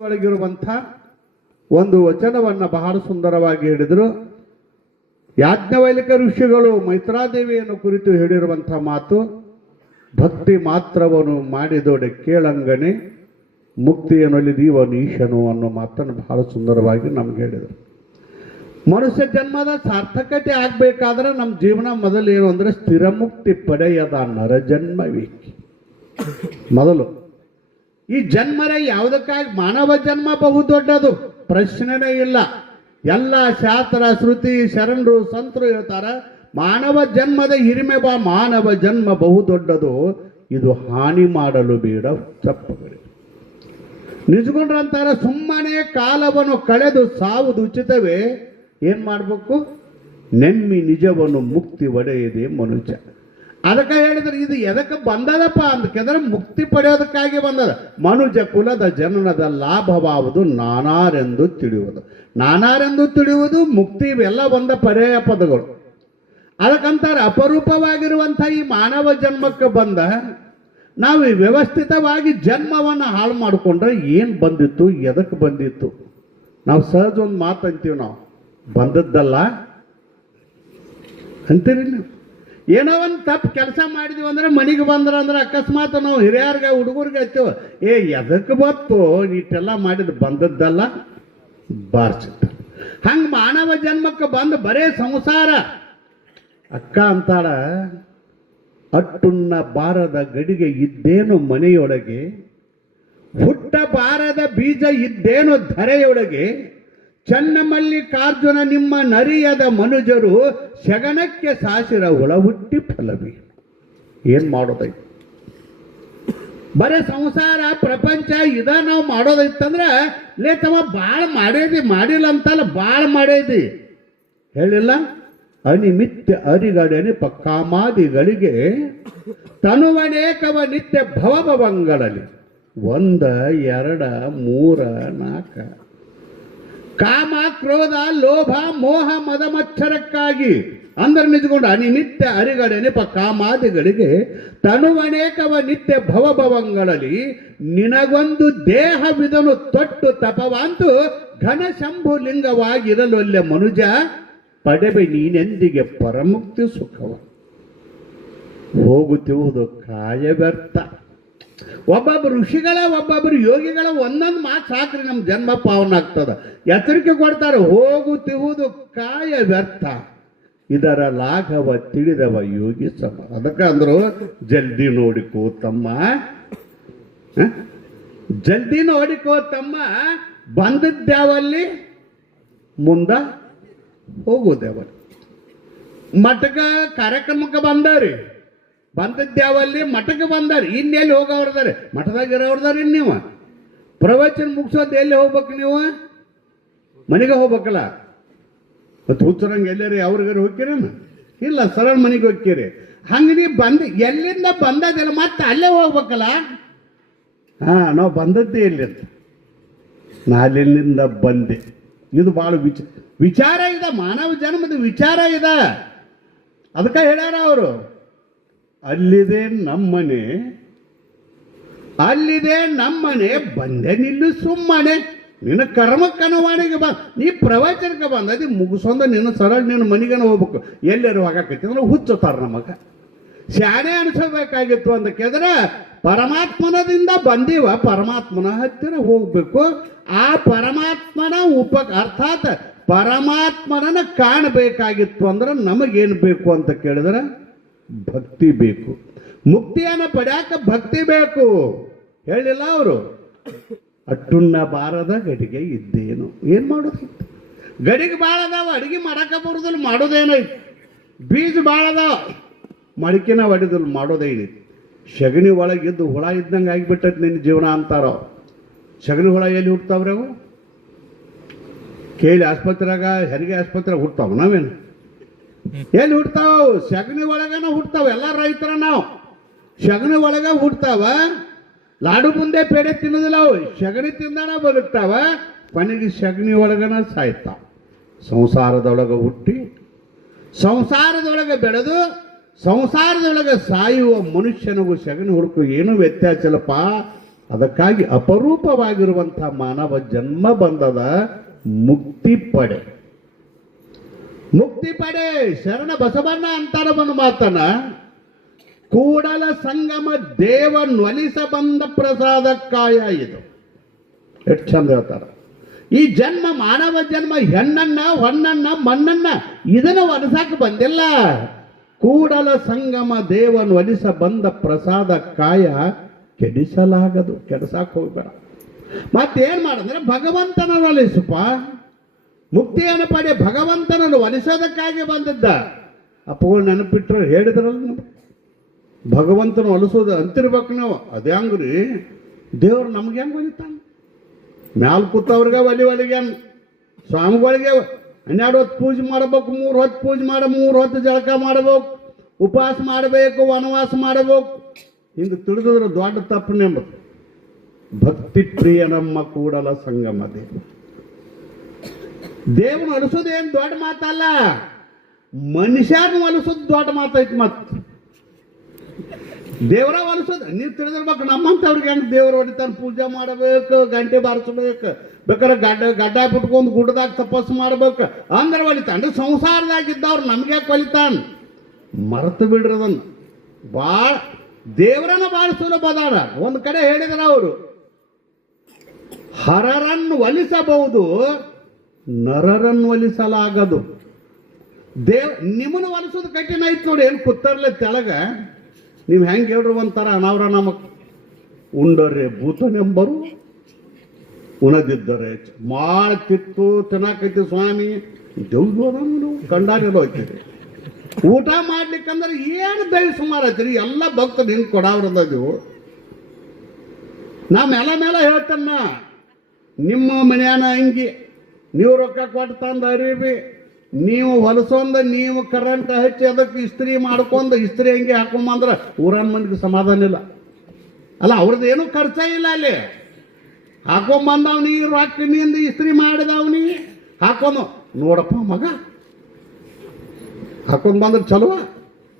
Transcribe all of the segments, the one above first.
ಒಳಗಿರುವಂಥ ಒಂದು ವಚನವನ್ನು ಬಹಳ ಸುಂದರವಾಗಿ ಹೇಳಿದರು. ಯಾಜ್ಞವಲ್ಕ್ಯ ಋಷಿಗಳು ಮೈತ್ರಾದೇವಿಯನ್ನು ಕುರಿತು ಹೇಳಿರುವಂಥ ಮಾತು, ಭಕ್ತಿ ಮಾತ್ರವನ್ನು ಮಾಡಿದೊಡೆ ಕೇಳಂಗನೆ ಮುಕ್ತಿಯನ್ನೊಲಿದೀವನು ಈಶನು ಅನ್ನೋ ಮಾತನ್ನು ಬಹಳ ಸುಂದರವಾಗಿ ನಮ್ಗೆ ಹೇಳಿದರು. ಮನುಷ್ಯ ಜನ್ಮದ ಸಾರ್ಥಕತೆ ಆಗಬೇಕಾದ್ರೆ ನಮ್ಮ ಜೀವನ ಮೊದಲು ಏನು ಅಂದರೆ ಸ್ಥಿರ ಮುಕ್ತಿ ಪಡೆಯದ ನರಜನ್ಮವೇಕಿ. ಮೊದಲು ಈ ಜನ್ಮರೇ ಯಾವುದಕ್ಕಾಗಿ ಮಾನವ ಜನ್ಮ ಬಹುದೊಡ್ಡದು, ಪ್ರಶ್ನೆನೇ ಇಲ್ಲ. ಎಲ್ಲ ಶಾಸ್ತ್ರ ಶ್ರುತಿ ಶರಣರು ಸಂತರು ಹೇಳ್ತಾರೆ ಮಾನವ ಜನ್ಮದ ಹಿರಿಮೆ ಮಾನವ ಜನ್ಮ ಬಹುದೊಡ್ಡದು, ಇದು ಹಾನಿ ಮಾಡಲು ಬೇಡ ತಪ್ಪುಗಳು. ನಿಜಗೊಂಡ್ರಂತಾರೆ ಸುಮ್ಮನೆ ಕಾಲವನ್ನು ಕಳೆದು ಸಾವುದು ಉಚಿತವೇ, ಏನು ಮಾಡಬೇಕು? ನೆಮ್ಮಿ ನಿಜವನ್ನು ಮುಕ್ತಿ ಒಡೆಯದೆ ಮನುಷ್ಯ. ಅದಕ್ಕೆ ಹೇಳಿದ್ರೆ ಇದು ಎದಕ್ಕೆ ಬಂದದಪ್ಪ ಅಂತಂದ್ರೆ ಮುಕ್ತಿ ಪಡೆಯೋದಕ್ಕಾಗಿ ಬಂದದ. ಮನುಜ ಕುಲದ ಜನನದ ಲಾಭವಾವುದು ನಾನಾರೆಂದು ತಿಳಿಯುವುದು. ನಾನಾರೆಂದು ತಿಳಿಯುವುದು ಮುಕ್ತಿ ಇವೆಲ್ಲ ಒಂದ ಪರ್ಯಾಯ ಪದಗಳು. ಅದಕ್ಕಂತಾರೆ ಅಪರೂಪವಾಗಿರುವಂಥ ಈ ಮಾನವ ಜನ್ಮಕ್ಕೆ ಬಂದ ನಾವು ಈ ವ್ಯವಸ್ಥಿತವಾಗಿ ಜನ್ಮವನ್ನು ಹಾಳು ಮಾಡಿಕೊಂಡ್ರೆ ಏನು ಬಂದಿತ್ತು, ಎದಕ್ಕೆ ಬಂದಿತ್ತು? ನಾವು ಸಹಜ ಒಂದು ಮಾತು ಅಂತೀವಿ, ನಾವು ಬಂದದ್ದಲ್ಲ ಅಂತೀರಿ ನೀವು. ಏನೋ ಒಂದು ತಪ್ಪು ಕೆಲಸ ಮಾಡಿದೀವಿ ಅಂದ್ರೆ ಮನೆಗೆ ಬಂದ್ರೆ ಅಕಸ್ಮಾತ್ ನಾವು ಹಿರಿಯರ್ಗೆ ಹುಡುಗರಿಗೆ ಹಚ್ತೀವಿ, ಎದಕ್ಕೆ ಬತ್ತು ಇಷ್ಟೆಲ್ಲ ಮಾಡಿದ ಬಂದದ್ದಲ್ಲ ಬಾರ್ಸುತ್ತೆ. ಹಂಗೆ ಮಾನವ ಜನ್ಮಕ್ಕೆ ಬಂದು ಬರೇ ಸಂಸಾರ. ಅಕ್ಕ ಅಂತಾಳ, ಅಟ್ಟುನ್ನ ಬಾರದ ಗಡಿಗೆ ಇದ್ದೇನು ಮನೆಯೊಳಗೆ, ಹುಟ್ಟ ಬಾರದ ಬೀಜ ಇದ್ದೇನು ಧರೆಯೊಳಗೆ, ಚನ್ನಮಲ್ಲಿಕಾರ್ಜುನ ನಿಮ್ಮ ನರಿಯದ ಮನುಜರು ಶಗನಕ್ಕೆ ಸಾಸಿರ ಹುಳ ಹುಟ್ಟಿ ಫಲವಿ. ಏನು ಮಾಡೋದೈತಿ? ಬರೇ ಸಂಸಾರ ಪ್ರಪಂಚ ಇದ ನಾವು ಮಾಡೋದೈತಂದ್ರೆ ತಮ್ಮ ಭಾಳ ಮಾಡೇದಿ, ಮಾಡಿಲ್ಲ ಅಂತಲ್ಲ ಭಾಳ ಮಾಡೇದಿ. ಹೇಳಿಲ್ಲ ಅನಿಮಿತ್ಯ ಅರಿಗಡನೆ ಕಾಮಾದಿಗಳಿಗೆ ತನುವನೇಕವ ನಿತ್ಯ ಭವಭವಂಗಳಲ್ಲಿ 1 2 3 4 ಕಾಮ ಕ್ರೋಧ ಲೋಭ ಮೋಹ ಮದ ಮಚ್ಚರಕ್ಕಾಗಿ ಅಂದ್ರೆ ನಿಜಗೊಂಡು ಅನಿಮಿತ್ಯ ಅರಿಗಡನೆ ಕಾಮಾದಿಗಳಿಗೆ ತನುವನೇಕವ ನಿತ್ಯ ಭವಭವಂಗಳಲ್ಲಿ ನಿನಗೊಂದು ದೇಹವಿದನು ತೊಟ್ಟು ತಪವಂತು ಘನ ಶಂಭು ಲಿಂಗವಾಗಿರಲೊಲ್ಲೆ ಮನುಜ ಪಡೆಬೆ ನೀನೆಂದಿಗೆ ಪರಮುಕ್ತಿ ಸುಖವ. ಹೋಗುತ್ತಿರುವುದು ಕಾಯ ವ್ಯರ್ಥ. ಒಬ್ಬೊಬ್ಬರು ಋಷಿಗಳ ಒಬ್ಬೊಬ್ಬರು ಯೋಗಿಗಳ ಒಂದೊಂದು ಮಾತು ಸಾಕ್ರಿ ನಮ್ಮ ಜನ್ಮ ಪಾವನ ಆಗ್ತದ. ಎಚ್ಚರಿಕೆ ಕೊಡ್ತಾರೆ, ಹೋಗುತ್ತಿರುವುದು ಕಾಯ ವ್ಯರ್ಥ, ಇದರ ಲಾಘವ ತಿಳಿದವ ಯೋಗಿ ಸಮ. ಅದಕ್ಕೆ ಅಂದ್ರು ಜಲ್ದಿ ನೋಡಿಕೋ ತಮ್ಮ, ಜಲ್ದಿ ನೋಡಿಕೋ ತಮ್ಮ, ಬಂದದ್ಯಾವಲ್ಲಿ ಮುಂದ ಹೋಗೋದ್ಯಾವಲ್ಲಿ. ಮಠಕ ಕಾರ್ಯಕ್ರಮಕ್ಕೆ ಬಂದವ್ರಿ, ಬಂದದ್ಯಾವಲ್ಲಿ ಮಠಕ್ಕೆ ಬಂದಾರಿ, ಇನ್ನೆಲ್ಲಿ ಹೋಗೋರ್ದಾರೆ? ಮಠದಾಗ ಇರೋರ್ದಾರ. ಇನ್ನು ನೀವು ಪ್ರವಚನ ಮುಗಿಸೋದು ಎಲ್ಲಿ ಹೋಗ್ಬೇಕು? ನೀವು ಮನೆಗೆ ಹೋಗ್ಬೇಕಲ್ಲ. ಮತ್ತು ಹುಚ್ಚರಂಗೆ ಎಲ್ಲರಿ ಅವ್ರಿಗಾರು ಹೋಗ್ತೀರೇನು? ಇಲ್ಲ, ಸರಳ ಮನೆಗೆ ಹೋಗ್ತೀರಿ. ಹಂಗೆ ನೀವು ಬಂದು ಎಲ್ಲಿಂದ ಬಂದದಿಲ್ಲ ಮತ್ತೆ ಅಲ್ಲೇ ಹೋಗ್ಬೇಕಲ್ಲ. ನಾವು ಬಂದದ್ದೇ ಎಲ್ಲಿಂದ, ನಾಲೆಲ್ಲಿಂದ ಬಂದೆ. ಇದು ಭಾಳ ವಿಚಾರ ಇದೆ, ಮಾನವ ಜನ್ಮದ ವಿಚಾರ ಇದೆ. ಅದಕ್ಕೆ ಹೇಳ್ಯಾರ ಅವರು, ಅಲ್ಲಿದೆ ನಮ್ಮನೆ, ಅಲ್ಲಿದೆ ನಮ್ಮನೆ, ಬಂದೆ ನಿಲ್ಲು ಸುಮ್ಮನೆ, ನಿನ್ನ ಕರ್ಮಕ್ಕನವಾಣಿಗೆ ನೀ ಪ್ರವಚನಕ್ಕೆ ಬಂದದಿ ಮುಗಿಸೊಂದ ನಿನ್ನ ಸರಳ ನಿನ್ನ ಮನೆಗನ ಹೋಗ್ಬೇಕು. ಎಲ್ಲರೂ ಹೋಗಕೈತಿ ಅಂದ್ರೆ ಹುಚ್ಚುತ್ತಾರ ನಮಗೆ. ಶಾಣೆ ಅನಿಸಬೇಕಾಗಿತ್ತು ಅಂತ ಕೇಳಿದ್ರೆ ಪರಮಾತ್ಮನದಿಂದ ಬಂದೀವ, ಪರಮಾತ್ಮನ ಹತ್ತಿರ ಹೋಗ್ಬೇಕು. ಆ ಪರಮಾತ್ಮನ ಅರ್ಥಾತ್ ಪರಮಾತ್ಮನನ್ನ ಕಾಣಬೇಕಾಗಿತ್ತು ಅಂದ್ರೆ ನಮಗೇನು ಬೇಕು ಅಂತ ಕೇಳಿದ್ರೆ ಭಕ್ತಿ ಬೇಕು. ಮುಕ್ತಿಯನ್ನು ಪಡ್ಯಾಕ ಭಕ್ತಿ ಬೇಕು. ಹೇಳಿಲ್ಲ ಅವರು, ಅಟ್ಟುನ್ನ ಬಾರದ ಗಡಿಗೆ ಇದ್ದೇನು. ಏನು ಮಾಡೋದೈತಿ? ಗಡಿಗೆ ಭಾಳ ಅದಾವ, ಅಡಿಗೆ ಮಾಡಕ ಬರುದಿಲ್ಲ, ಮಾಡೋದೇನೈತಿ? ಬೀಜ ಭಾಳ ಅದಾವ, ಮಡಿಕೆನ ಹೊಡಿದಿಲ್ಲ, ಮಾಡೋದೇ ಐತಿ. ಸಗಣಿ ಒಳಗಿದ್ದು ಹುಳ ಇದ್ದಂಗೆ ಆಗಿಬಿಟ್ಟೈತಿ ನಿನ್ನ ಜೀವನ ಅಂತಾರೋ. ಸಗಣಿ ಹುಳ ಎಲ್ಲಿ ಹುಡ್ತಾವ್ರಿ? ಅವು ಕೇಳಿ ಆಸ್ಪತ್ರೆಗ ಹೆರಿಗೆ ಆಸ್ಪತ್ರೆಗೆ ಹುಡ್ತಾವ. ನಾವೇನು ಎಲ್ಲಿ ಹುಡ್ತಾವ? ಸಗಣಿ ಒಳಗನ ಹುಡ್ತಾವ. ಎಲ್ಲ ರೈತರ ನಾವು ಸಗಣಿ ಒಳಗ ಹುಡ್ತಾವ. ಲಾಡು ಮುಂದೆ ಪೇಡೆ ತಿನ್ನೋದಿಲ್ಲ ಅವು, ಸಗಣಿ ತಿಂದಾನ ಬದುಕ್ತಾವ. ಕೊನೆಗೆ ಸಗಣಿ ಒಳಗನ ಸಾಯ್ತಾವ. ಸಂಸಾರದೊಳಗೆ ಹುಟ್ಟಿ ಸಂಸಾರದೊಳಗೆ ಬೆಳೆದು ಸಂಸಾರದೊಳಗೆ ಸಾಯುವ ಮನುಷ್ಯನಿಗೂ ಸಗಣಿ ಹುಡುಕು ಏನೂ ವ್ಯತ್ಯಾಸ ಇಲ್ಲಪ್ಪ. ಅದಕ್ಕಾಗಿ ಅಪರೂಪವಾಗಿರುವಂಥ ಮಾನವ ಜನ್ಮ ಬಂದದ. ಮುಕ್ತಿ ಪಡೆ, ಮುಕ್ತಿ ಪಡೆ. ಶರಣ ಬಸವಣ್ಣ ಅಂತಾರ ಒಂದು ಮಾತನ, ಕೂಡಲ ಸಂಗಮ ದೇವನೊಲಿಸ ಬಂದ ಪ್ರಸಾದಕ್ಕಾಯ ಇದು. ಎಷ್ಟು ಚಂದ ಹೇಳ್ತಾರ. ಈ ಜನ್ಮ ಮಾನವ ಜನ್ಮ ಹೆಣ್ಣನ್ನ ಹೊನ್ನನ್ನ ಮಣ್ಣನ್ನ ಇದನ್ನು ಒಲಿಸಾಕ ಬಂದಿಲ್ಲ. ಕೂಡಲ ಸಂಗಮ ದೇವನೊಲಿಸ ಬಂದ ಪ್ರಸಾದಕ್ಕಾಯ ಕೆಡಿಸಲಾಗದು. ಕೆಡಿಸಾಕ ಹೋಗ್ಬೇಡ. ಮತ್ತೇನ್ ಮಾಡಂದ್ರೆ ಭಗವಂತನನ್ನು ಒಲಿಸಪ್ಪ, ಮುಕ್ತಿಯನ್ನು ಪಡೆ. ಭಗವಂತನನ್ನು ಒಲಿಸೋದಕ್ಕಾಗಿ ಬಂದದ್ದ. ಅಪ್ಪಗಳು ನೆನಪಿಟ್ರು ಹೇಳಿದ್ರಲ್ಲ, ನಮ್ಗೆ ಭಗವಂತನ ಒಲಿಸೋದು ಅಂತಿರ್ಬೇಕು ನಾವು. ಅದೇ ಹಂಗ್ರಿ ದೇವ್ರು ನಮ್ಗೆ ಹೆಂಗೆ ಒಲಿತಾನೆ? ಮ್ಯಾಲ್ ಕೂತವ್ರಿಗೆ ಒಲಿಗೆ ಸ್ವಾಮಿಗಳಿಗೆ 12 ಹೊತ್ತು ಪೂಜೆ ಮಾಡಬೇಕು, 3 ಹೊತ್ತು ಪೂಜೆ 3 ಹೊತ್ತು ಜಳಕ ಮಾಡಬೇಕು, ಉಪವಾಸ ಮಾಡಬೇಕು, ವನವಾಸ ಮಾಡಬೇಕು. ಹಿಂಗೆ ತಿಳಿದಿದ್ರೆ ದೊಡ್ಡ ತಪ್ಪು ಎಂಬುದು. ಭಕ್ತಿ ಪ್ರಿಯ ನಮ್ಮ ಕೂಡಲ ಸಂಗಮ ದೇವನ ಒಲಿಸೋದೇನು ದೊಡ್ಡ ಮಾತಲ್ಲ, ಮನುಷ್ಯನ ಒಲಿಸೋದು ದೊಡ್ಡ ಮಾತೈತಿ. ಮತ್ತೆ ದೇವರ ಒಲಿಸೋದು ನೀವು ತಿಳಿದಿರ್ಬೇಕು. ನಮ್ಮಂಥವ್ರಿಗೆ ಹೆಂಗೆ ದೇವ್ರು ಹೊಡಿತಾನೆ, ಪೂಜೆ ಮಾಡಬೇಕು, ಗಂಟೆ ಬಾರಿಸ್ಬೇಕು, ಬೇಕಾದ್ರೆ ಗಡ್ಡ ಬಿಟ್ಕೊಂಡು ಗುಡ್ಡದಾಗ ತಪಸ್ಸು ಮಾಡ್ಬೇಕು ಅಂದ್ರೆ ಹೊಲಿತಾನೆ. ಸಂಸಾರದಾಗಿದ್ದವ್ರು ನಮ್ಗೆ ಹೊಲಿತಾನೆ. ಮರೆತು ಬಿಡ್ರಿ ಅದನ್ನು. ಭಾಳ ದೇವರನ್ನ ಭಾಳ ಸುಲಭ ಅದಾರ. ಒಂದು ಕಡೆ ಹೇಳಿದ್ರ ಅವರು, ಹರರನ್ನು ಒಲಿಸಬಹುದು, ನರರನ್ನು ಒಲಿಸಲಾಗದು. ನಿಮ್ಮನ್ನು ಒಲಿಸೋದು ಕಠಿಣ ಐತೆ ನೋಡಿ. ಏನು ಕೂತಾರಲ್ಲ ತೆಳಗ, ನೀವು ಹೆಂಗೆ ಹೇಳ್ರಿ ಒಂಥರ ಅನಾವ್ರ ನಮಗ್ ಉಂಡರೆ ಭೂತನೆಂಬರು ಉಣದಿದ್ದರೆ ಮಾಳ ತಿತ್ತು ತಿನ್ನಕೈತಿ ಸ್ವಾಮಿ ದೇವ್ರು ನಾವು ಕಂಡಾಗೆಲ್ಲ ಹೋಗ್ತೀವಿ. ಊಟ ಮಾಡ್ಲಿಕ್ಕಂದ್ರೆ ಏನು ದಯ ಸುಮಾರು ಐತ್ರಿ. ಎಲ್ಲ ಭಕ್ತರು ಹಿಂಗೆ ಕೊಡಾವ್ರದೀವು. ನಾ ಮೇಲೆ ಹೇಳ್ತೇನ, ನಿಮ್ಮ ಮನ್ಯಾನ ಅಂಗಿ ನೀವು ರೊಕ್ಕ ಕೊಟ್ಟು ತಂದು ಅರಿವಿ, ನೀವು ಹೊಲಸೊಂದ ನೀವು ಕರೆಂಟ್ ಹಚ್ಚಿ ಅದಕ್ಕೆ ಇಸ್ತ್ರಿ ಮಾಡ್ಕೊಂಡು ಇಸ್ತ್ರಿ ಅಂಗಿ ಹಾಕೊಂಬಂದ್ರೆ ಊರನ್ ಮಂದಿಗೆ ಸಮಾಧಾನ ಇಲ್ಲ ಅಲ್ಲ. ಅವ್ರದ್ದು ಏನೂ ಖರ್ಚ ಇಲ್ಲ. ಅಲ್ಲಿ ಹಾಕೊಂಬಂದವ್ನಿ ರೊಕ್ಕನಿಂದ ಇಸ್ತ್ರಿ ಮಾಡಿದವ್ನಿ ಹಾಕೊಂಡು ನೋಡಪ್ಪ ಮಗ ಹಾಕೊಂಡು ಬಂದ್ರೆ ಚಲೋ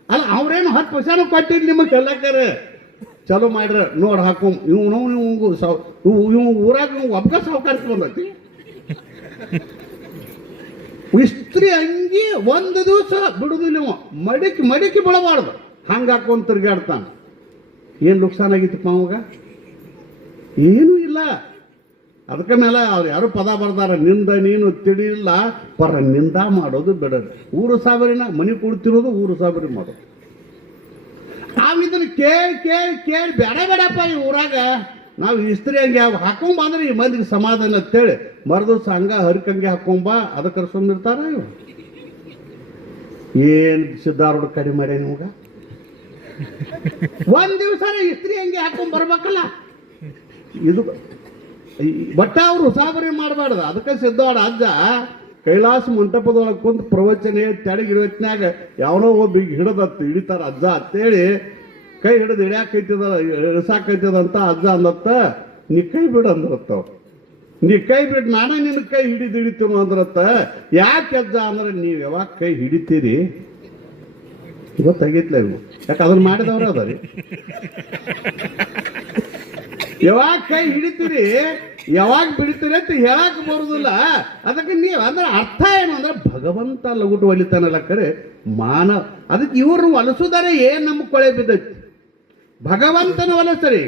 ಅಲ್ಲ. ಅವ್ರೇನು 10 ಪೈಸಾನು ಕೊಟ್ಟಿದ್ದು ನಿಮಗೆ ಚೆಲ್ಲಕ್ಕಾರೆ ಚಲೋ ಮಾಡ್ರ ನೋಡಿ ಹಾಕೊಂಡ್ ಇವ್ ಊರಾಗ ಒಬ್ಬ ಸಾವುಕಾರಕ್ಕೆ ಬಂದೈತಿ. ಇಸ್ತ್ರಿ ಅಂಗಿ ಒಂದು ದಿವಸ ಬಿಡುದಿಲ್ಲ, ಮಡಿಕೆ ಬಿಡಬಾರ್ದು. ಹಂಗೆ ಹಾಕೊಂಡು ತಿರ್ಗಾಡ್ತಾನೆ. ಏನು ನುಕ್ಸಾನ ಆಗಿತ್ತಪ್ಪ ಅವಾಗ? ಏನೂ ಇಲ್ಲ. ಅದಕ್ಕೆ ಮೇಲೆ ಅವ್ರು ಯಾರು ಪದ ಬರ್ದಾರ, ನಿಂದ ನೀನು ತಿಳಿಯಿಲ್ಲ ಪರ ನಿಂದ ಮಾಡೋದು ಬಿಡೋದು. ಊರು ಸಾವಿರಿನ ಮನೆ ಕೊಡ್ತಿರೋದು ಊರು ಸಾವಿರ ಮಾಡೋದು. ನಾವು ಇದನ್ನು ಕೇಳಿ ಬೇಡಪ್ಪ ಈ ಊರಾಗ ನಾವು ಇಸ್ತ್ರಿ ಹಂಗೆ ಹಾಕೊಂಬಂದ್ರೆ ಈ ಮಂದಿಗೆ ಸಮಾಧಾನ ಅಂತೇಳಿ ಮರದಿವ್ಸ ಹಂಗ ಹರಿಕಂಗೆ ಹಾಕೊಂಬ ಅದಕ್ಕೆ ಸುಮ್ಮನಿರ್ತಾರ. ಏನು ಸಿದ್ಧಾರೂಢ ಕಡಿಮೆ ಮಾಡ್ಯ ನಿಮ್ಗ? ಒಂದ್ ದಿವಸ ಇಸ್ತ್ರಿ ಹಂಗೆ ಹಾಕೊಂಡ್ ಬರ್ಬೇಕಲ್ಲ. ಇದು ಬಟ್ಟ ಅವ್ರು ಉಸಾಬರಿ ಮಾಡಬಾರ್ದು. ಅದಕ್ಕೆ ಸಿದ್ಧಾರೂಢ ಅಜ್ಜ ಕೈಲಾಸ ಮಂಟಪದೊಳಗೆ ಕುಂತ ಪ್ರವಚನ ತೆಳಗಿರುವತ್ನಾಗ ಯಾವನೋ ಒಬ್ಬ ಹಿಡದತ್ತು ಹಿಡಿತಾರ ಅಜ್ಜ ಅಂತೇಳಿ ಕೈ ಹಿಡಿದು ಇಳಿಸಾಕೈತದಂತ ಅಜ್ಜ ಅಂದತ್ತ, ನೀ ಕೈ ಬಿಡು ಅಂದ್ರತ್ತ. ನೀ ಕೈ ಬಿಟ್ಟು ನಾನೇ ನಿನ್ನ ಕೈ ಹಿಡಿತೀನು ಅಂದ್ರತ್ತ. ಯಾಕೆ ಅಜ್ಜ ಅಂದ್ರೆ ನೀವು ಯಾವಾಗ ಕೈ ಹಿಡಿತೀರಿ ಗೊತ್ತಾಗಿತ್ಲ ಇವು. ಯಾಕೆ ಅದನ್ನ ಮಾಡಿದವ್ರ ಅದ ರೀ. ಯಾವಾಗ ಕೈ ಹಿಡಿತೀರಿ ಯಾವಾಗ ಬಿಡ್ತೀರಿ ಅಂತ ಹೇಳಕ್ ಬರುದಿಲ್ಲ. ಅದಕ್ಕೆ ನೀವು ಅಂದ್ರೆ ಅರ್ಥ ಏನು ಅಂದ್ರೆ ಭಗವಂತ ಲಗುಟು ಒಲಿತಾನಲ್ಲ ಕರೆ ಮಾನವ. ಅದಕ್ಕೆ ಇವ್ರು ಒಲಿಸೋದಾರೆ ಏನ್ ನಮ್ಗೆ ಕೊಳೆ ಬಿದ್ದೈತಿ. ಭಗವಂತನ ಒಲಿಸ್ರಿ.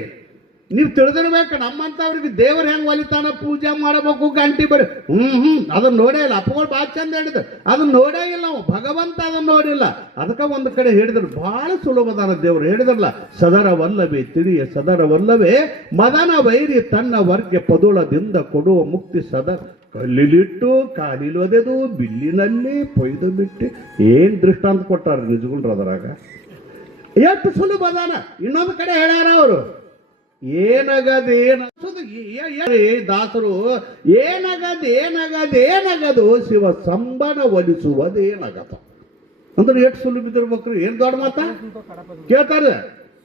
ನೀವು ತಿಳಿದಿರ್ಬೇಕು ನಮ್ಮಂತವ್ರಿಗೆ ದೇವ್ರು ಹೆಂಗ್ ಒಲಿತಾನ, ಪೂಜೆ ಮಾಡಬೇಕು, ಗಂಟಿ ಬರೀ ಅದನ್ನ ನೋಡೇ ಇಲ್ಲ. ಅಪ್ಪಗಳು ಭಾಳ ಚಂದ ಹೇಳಿದ್ರು, ಅದನ್ನ ನೋಡೇ ಇಲ್ಲ ನಾವು. ಭಗವಂತ ಅದನ್ನ ನೋಡಿಲ್ಲ. ಅದಕ್ಕೆ ಒಂದು ಕಡೆ ಹೇಳಿದ್ರು ಬಹಳ ಸುಲಭದಾನ ದೇವ್ರು ಹೇಳಿದ್ರಲ್ಲ, ಸದರವಲ್ಲವೇ ತಿಳಿಯ ಸದರವಲ್ಲವೇ ಮದನ ವೈರಿ ತನ್ನ ವರ್ಗ ಪದುಳದಿಂದ ಕೊಡುವ ಮುಕ್ತಿ ಸದರ ಕಲ್ಲಿಲಿಟ್ಟು ಕಾಲಿಲೊದೆದು ಬಿಲ್ಲಿನಲ್ಲಿ ಪೊಯ್ದು ಬಿಟ್ಟು. ಏನ್ ದೃಷ್ಟಾಂತ ಕೊಟ್ಟಾರ ನಿಜಗುಂಡ್ರ ಅದರಾಗ. ಎಷ್ಟು ಸುಲಭ ಅದಾನ. ಇನ್ನೊಂದು ಕಡೆ ಹೇಳ್ಯಾರ ಅವರು, ದಾಸರು ಏನಗದು ಶಿವ ಸಂಬನ ಒಲಿಸುವುದೇನಗತ ಅಂದ್ರೆ ಎಷ್ಟು ಸುಲಭ ಇದಿರ್ಬೇಕ್ರಿ. ಏನ್ ದೊಡ್ಡ ಮಾತ ಕೇಳ್ತಾರೆ.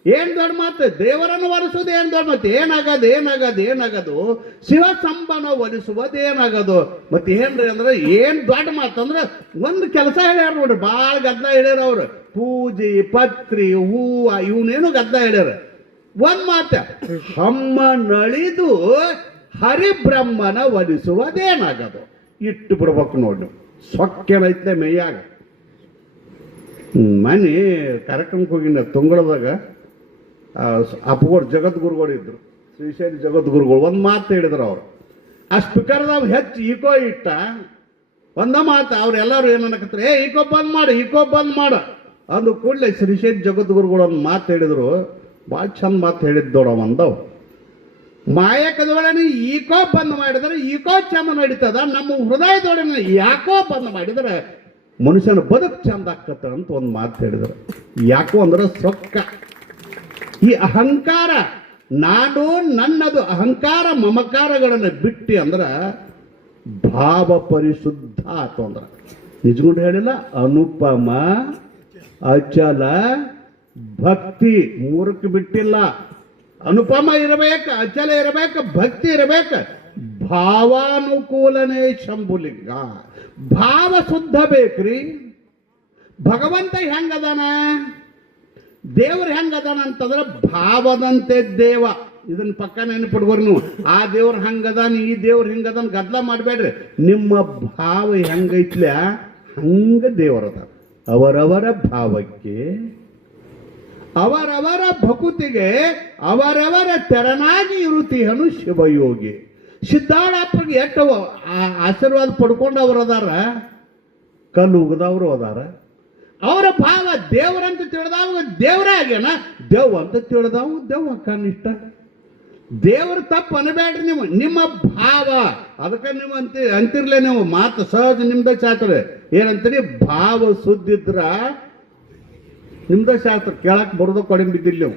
ಏನ್ ದೊಡ್ಡ ಮಾತು? ದೇವರನ್ನು ಒಲಿಸುವುದು ಏನ್ ದೊಡ್ಡ ಮಾತು? ಏನಗದು ಶಿವ ಸಂಬನ ಒಲಿಸುವುದೇನಗದು. ಮತ್ತೆ ಏನ್ರಿ ಅಂದ್ರೆ ಏನ್ ದೊಡ್ಡ ಮಾತಂದ್ರೆ ಒಂದು ಕೆಲಸ ಹೇಳ್ಯಾರ ನೋಡ್ರಿ. ಭಾಳ ಗದ್ದ ಹೇಳ್ಯಾರ ಅವ್ರು. ಪೂಜೆ ಪತ್ರಿ ಹೂವ ಇವನೇನು ಗದ್ದ ಹೇಳ್ಯಾರ. ಒಂದ್ ಮಾತ ಹಮ್ಮ ನಳಿದು ಹರಿಬ್ರಹ್ಮನ ಒಲಿಸುವುದೇನಾಗದು ಇಟ್ಟು ಬಿಡ್ಬೇಕು ನೋಡಿ. ಸೊಕ್ಕೇನೈತೆ ಮೈಯಾಗ. ಮನೆ ಕಾರ್ಯಕ್ರಮಕ್ಕೆ ಹೋಗಿನ ತುಂಗಳದಾಗ ಅಪ್ಪಗೋರು ಜಗದ್ಗುರುಗಳು ಇದ್ರು, ಶ್ರೀಶೈಲಿ ಜಗದ್ಗುರುಗಳು. ಒಂದು ಮಾತು ಹೇಳಿದ್ರು ಅವರು. ಆ ಸ್ಪೀಕರ್ದಾಗ ಹೆಚ್ಚು ಈಕೋ ಇಟ್ಟ ಒಂದ ಮಾತು ಅವ್ರೆಲ್ಲರೂ ಏನನ್ನಕತ್ತಾರೆ, ಈಕೋ ಬಂದ್ ಮಾಡು ಅಂದು ಕೂಡಲೇ ಶ್ರೀಶೈಲಿ ಜಗದ್ಗುರುಗಳು ಒಂದು ಮಾತು ಹೇಳಿದ್ರು. ಭಾಳ ಚಂದ ಮಾತು ಹೇಳಿದ್ದೋಡ ಒಂದವು. ಮಾಯಕದೊಳನೆ ಈಕೋ ಬಂದ್ ಮಾಡಿದ್ರೆ ಈಕೋ ಚಂದ ನಡೀತದ, ನಮ್ಮ ಹೃದಯದೊಳನೆ ಯಾಕೋ ಬಂದ್ ಮಾಡಿದ್ರೆ ಮನುಷ್ಯನ ಬದುಕು ಚಂದ ಆಕತ್ತ ಅಂತ ಒಂದು ಮಾತು ಹೇಳಿದ್ರು. ಯಾಕೋ ಅಂದ್ರೆ ಸೊಕ್ಕ ಈ ಅಹಂಕಾರ, ನಾನು ನನ್ನದು ಅಹಂಕಾರ ಮಮಕಾರಗಳನ್ನು ಬಿಟ್ಟು ಅಂದ್ರೆ ಭಾವ ಪರಿಶುದ್ಧ ಆತು ಅಂದ್ರೆ ನಿಜಗುಂಡು ಹೇಳಿಲ್ಲ. ಅನುಪಮ ಅಚಲ ಭಕ್ತಿ ಮೂರಕ್ಕೆ ಬಿಟ್ಟಿಲ್ಲ. ಅನುಪಮ ಇರಬೇಕು, ಅಚಲ ಇರಬೇಕು, ಭಕ್ತಿ ಇರಬೇಕು, ಭಾವಾನುಕೂಲನೇ ಶಂಭುಲಿಂಗ. ಭಾವ ಶುದ್ಧ ಬೇಕ್ರಿ. ಭಗವಂತ ಹೆಂಗದಾನ, ದೇವ್ರು ಹೆಂಗದಾನ ಅಂತಂದ್ರೆ ಭಾವದಂತೆ ದೇವ. ಇದನ್ನ ಪಕ್ಕ ನೆನಪಿಡ್ಬೋರಿ ನೀವು. ಆ ದೇವ್ರು ಹಂಗದಾನ, ಈ ದೇವ್ರು ಹಿಂಗದಾನ ಗದ್ದಲ ಮಾಡಬೇಡ್ರಿ. ನಿಮ್ಮ ಭಾವ ಹೆಂಗೈತ್ಲ ಹಂಗ ದೇವರದ. ಅವರವರ ಭಾವಕ್ಕೆ, ಅವರವರ ಭಕುತಿಗೆ ಅವರವರ ತೆರನಾಗಿ ಇರುತ್ತೀಹನು ಶಿವಯೋಗಿ. ಸಿದ್ಧಾಳಪ್ಪಗೆ ಎಷ್ಟು ಆಶೀರ್ವಾದ ಪಡ್ಕೊಂಡು ಅವರು ಅದಾರ, ಕಲ್ಲು ಉಗದವರು ಅದಾರ. ಅವರ ಭಾವ ದೇವರಂತ ತಿಳಿದವಾಗ ದೇವರೇ ಆಗ್ಯಾನ, ದೇವ್ ಅಂತ ತಿಳಿದವು ದೇವ್ ಕನಿಷ್ಠ. ದೇವ್ರ ತಪ್ಪು ಅನ್ಬೇಡ್ರಿ ನೀವು, ನಿಮ್ಮ ಭಾವ. ಅದಕ್ಕೆ ನೀವು ಅಂತಿರ್ಲೇ ನೀವು ಮಾತು ಸಹಜ ನಿಮ್ದ ಶಾಸ್ತ್ರ ಏನಂತೀರಿ, ಭಾವ ಸುದ್ದಿದ್ರ ನಿಮ್ದ ಶಾಸ್ತ್ರ ಕೇಳಕ್ ಬರೋದು ಕಡಿಮೆ ಬಿದ್ದಿಲ್ಲ ನೀವು.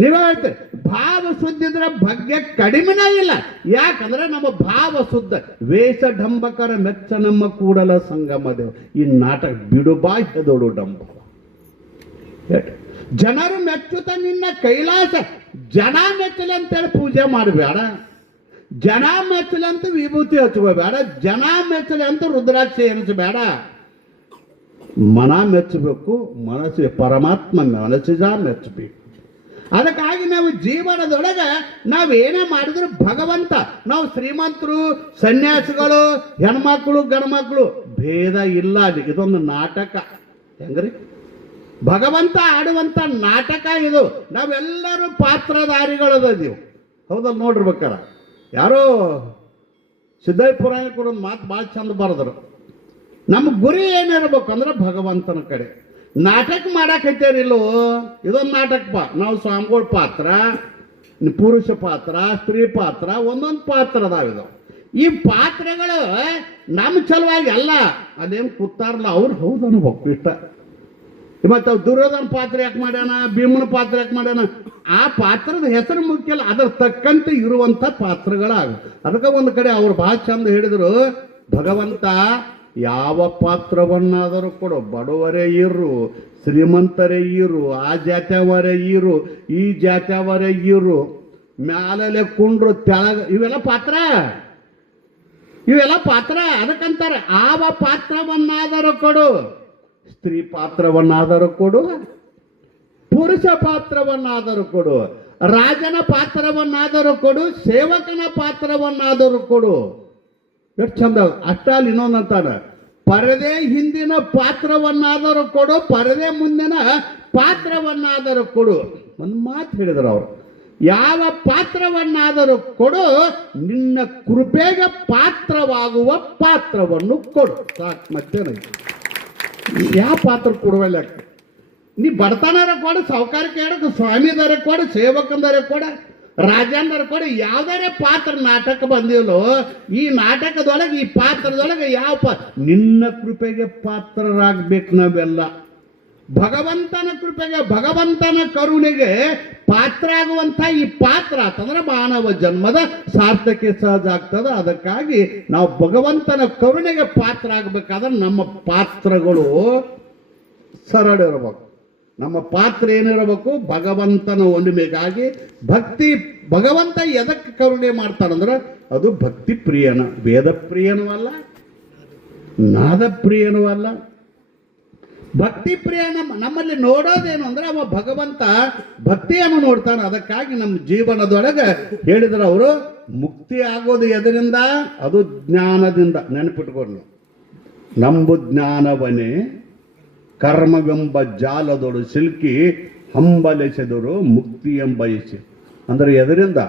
ನೀವೇ ಹೇಳ್ತೀರಿ ಭಾವ ಶುದ್ಧಿದ್ರ ಬಗ್ಗೆ ಕಡಿಮೆನೇ ಇಲ್ಲ. ಯಾಕಂದ್ರೆ ನಮ್ಮ ಭಾವ ಶುದ್ಧ. ವೇಷ ಢಂಬಕರ ಮೆಚ್ಚ ನಮ್ಮ ಕೂಡಲ ಸಂಗಮ ದೇವ. ಈ ನಾಟಕ ಬಿಡುಬಾಹ್ಯದೋಡು ಡಂಬ. ಜನರು ಮೆಚ್ಚುತ್ತ ನಿನ್ನ ಕೈಲಾಸ. ಜನ ಮೆಚ್ಚಲಿ ಅಂತೇಳಿ ಪೂಜೆ ಮಾಡಬೇಡ, ಜನ ಮೆಚ್ಚಲಿ ಅಂತ ವಿಭೂತಿ ಹಚ್ಕೋಬೇಡ, ಜನ ಮೆಚ್ಚಲಿ ಅಂತ ರುದ್ರಾಕ್ಷಿ ಎನಿಸಬೇಡ. ಮನ ಮೆಚ್ಚಬೇಕು, ಮನಸ್ಸು ಪರಮಾತ್ಮ ಮನಸ್ಸಿಜ ಮೆಚ್ಚಬೇಕು. ಅದಕ್ಕಾಗಿ ನಾವು ಜೀವನದೊಳಗೆ ನಾವೇನೇ ಮಾಡಿದ್ರು ಭಗವಂತ, ನಾವು ಶ್ರೀಮಂತರು ಸನ್ಯಾಸಿಗಳು ಹೆಣ್ಮಕ್ಳು ಗಂಡ್ಮಕ್ಳು ಭೇದ ಇಲ್ಲ. ಅಲ್ಲಿ ಇದೊಂದು ನಾಟಕ. ಹೆಂಗ್ರಿ ಭಗವಂತ ಆಡುವಂತ ನಾಟಕ ಇದು. ನಾವೆಲ್ಲರೂ ಪಾತ್ರಧಾರಿಗಳದೀವಿ. ಹೌದಲ್ಲ ನೋಡಿರ್ಬೇಕಾರ. ಯಾರೋ ಸಿದ್ದಯ್ಯ ಪುರಾಣಿಕರು ಒಂದು ಮಾತು ಭಾಳ ಚಂದ ಬರೆದ್ರು. ನಮ್ಮ ಗುರಿ ಏನಿರ್ಬೇಕು ಅಂದ್ರೆ ಭಗವಂತನ ಕಡೆ. ನಾಟಕ ಮಾಡಾಕೈತೇರಿಲ್ಲೋ, ಇದೊಂದು ನಾಟಕಪ್ಪ. ನಾವು ಸ್ವಾಮಿಗಳ ಪಾತ್ರ, ಪುರುಷ ಪಾತ್ರ, ಸ್ತ್ರೀ ಪಾತ್ರ, ಒಂದೊಂದು ಪಾತ್ರ ಅದಾವಿದು. ಈ ಪಾತ್ರಗಳು ನಮ್ಮ ಸಲುವಾಗಿ ಅಲ್ಲ. ಅದೇನು ಕೂತಾರಲ್ಲ ಅವ್ರು ಹೌದು ಅನ್ಬೇಕು ಇಷ್ಟ. ಮತ್ತು ದುರ್ಯೋಧನ ಪಾತ್ರ ಯಾಕೆ ಮಾಡ್ಯಾನ, ಭೀಮನ ಪಾತ್ರ ಯಾಕೆ ಮಾಡ್ಯಾನ, ಆ ಪಾತ್ರದ ಹೆಸರು ಮುಖ್ಯ ಅಲ್ಲ, ಅದರ ತಕ್ಕಂತೆ ಇರುವಂಥ ಪಾತ್ರಗಳಾಗ. ಅದಕ್ಕೆ ಒಂದು ಕಡೆ ಅವ್ರು ಭಾಳ ಚಂದ ಹೇಳಿದರು, ಭಗವಂತ ಯಾವ ಪಾತ್ರವನ್ನಾದರೂ ಕೊಡು, ಬಡವರೇ ಇರು, ಶ್ರೀಮಂತರೇ ಇರು, ಆ ಜಾತಿಯವರೇ ಇರು, ಈ ಜಾತಿಯವರೇ ಇರು, ಮ್ಯಾಲಲೆ ಕುಂಡ್ರು ತೆಳಗ, ಇವೆಲ್ಲ ಪಾತ್ರ, ಇವೆಲ್ಲ ಪಾತ್ರ. ಅದಕ್ಕಂತಾರೆ ಆವ ಪಾತ್ರವನ್ನಾದರೂ ಕೊಡು. ಸ್ತ್ರೀ ಪಾತ್ರವನ್ನಾದರೂ ಕೊಡು, ಪುರುಷ ಪಾತ್ರವನ್ನಾದರೂ ಕೊಡು, ರಾಜನ ಪಾತ್ರವನ್ನಾದರೂ ಕೊಡು, ಸೇವಕನ ಪಾತ್ರವನ್ನಾದರೂ ಕೊಡು. ಎಷ್ಟು ಚಂದ. ಅಷ್ಟಲ್ಲಿ ಇನ್ನೊಂದಂತಾನೆ, ಪರದೆ ಹಿಂದಿನ ಪಾತ್ರವನ್ನಾದರೂ ಕೊಡು, ಪರದೆ ಮುಂದಿನ ಪಾತ್ರವನ್ನಾದರೂ ಕೊಡು. ಒಂದು ಮಾತು ಹೇಳಿದ್ರು ಅವರು, ಯಾವ ಪಾತ್ರವನ್ನಾದರೂ ಕೊಡು, ನಿನ್ನ ಕೃಪೆಗೆ ಪಾತ್ರವಾಗುವ ಪಾತ್ರವನ್ನು ಕೊಡು. ಸಾಕು, ಮತ್ತೇನ ಯಾವ ಪಾತ್ರ ಕೊಡುವಲ್ಲ. ನೀ ಬಡತನರ ಕೊಡು, ಸಾಹುಕಾರಕ್ಕೆ ಹೇಳಕ್ಕೆ ಸ್ವಾಮಿದಾರ ಕೊಡು, ಸೇವಕಂದಾರ ಕೊಡ, ರಾಜಂದರ ಕೊಡ, ಯಾವ್ದಾರೇ ಪಾತ್ರ ನಾಟಕ ಬಂದಿವಲ್ಲೋ, ಈ ನಾಟಕದೊಳಗೆ ಈ ಪಾತ್ರದೊಳಗೆ ಯಾವ ನಿನ್ನ ಕೃಪೆಗೆ ಪಾತ್ರರಾಗಬೇಕು ನಾವೆಲ್ಲ. ಭಗವಂತನ ಕೃಪೆಗೆ, ಭಗವಂತನ ಕರುಣೆಗೆ ಪಾತ್ರ ಆಗುವಂಥ ಈ ಪಾತ್ರ ಅಂತಂದ್ರೆ ಮಾನವ ಜನ್ಮದ ಸಾರ್ಥಕ್ಕೆ ಸಹಜ ಆಗ್ತದೆ. ಅದಕ್ಕಾಗಿ ನಾವು ಭಗವಂತನ ಕರುಣೆಗೆ ಪಾತ್ರ ಆಗಬೇಕಾದ್ರೆ ನಮ್ಮ ಪಾತ್ರಗಳು ಸರಳ ಇರಬೇಕು. ನಮ್ಮ ಪಾತ್ರ ಏನಿರಬೇಕು, ಭಗವಂತನ ಒಲಿಮೆಗಾಗಿ ಭಕ್ತಿ. ಭಗವಂತ ಎದಕ್ಕೆ ಕರುಣೆ ಮಾಡ್ತಾನಂದ್ರೆ ಅದು ಭಕ್ತಿ ಪ್ರಿಯನ, ವೇದ ಪ್ರಿಯನೂ ಅಲ್ಲ, ನಾದ ಪ್ರಿಯನೂ ಅಲ್ಲ. ಭಕ್ತಿ ಪ್ರಿಯ ನಮ್ಮಲ್ಲಿ ನೋಡೋದೇನು ಅಂದ್ರೆ ಅವ ಭಗವಂತ ಭಕ್ತಿಯನ್ನು ನೋಡ್ತಾನೆ. ಅದಕ್ಕಾಗಿ ನಮ್ಮ ಜೀವನದೊಳಗೆ ಹೇಳಿದ್ರು ಅವರು, ಮುಕ್ತಿ ಆಗೋದು ಎದರಿಂದ? ಅದು ಜ್ಞಾನದಿಂದ. ನೆನಪಿಟ್ಕೊಂಡು, ನಂಬು ಜ್ಞಾನವನೇ ಕರ್ಮವೆಂಬ ಜಾಲದೊಳು ಸಿಲ್ಕಿ ಹಂಬಲಿಸಿದರು ಮುಕ್ತಿ ಎಂಬಯಿಸಿ. ಅಂದ್ರೆ ಎದರಿಂದ?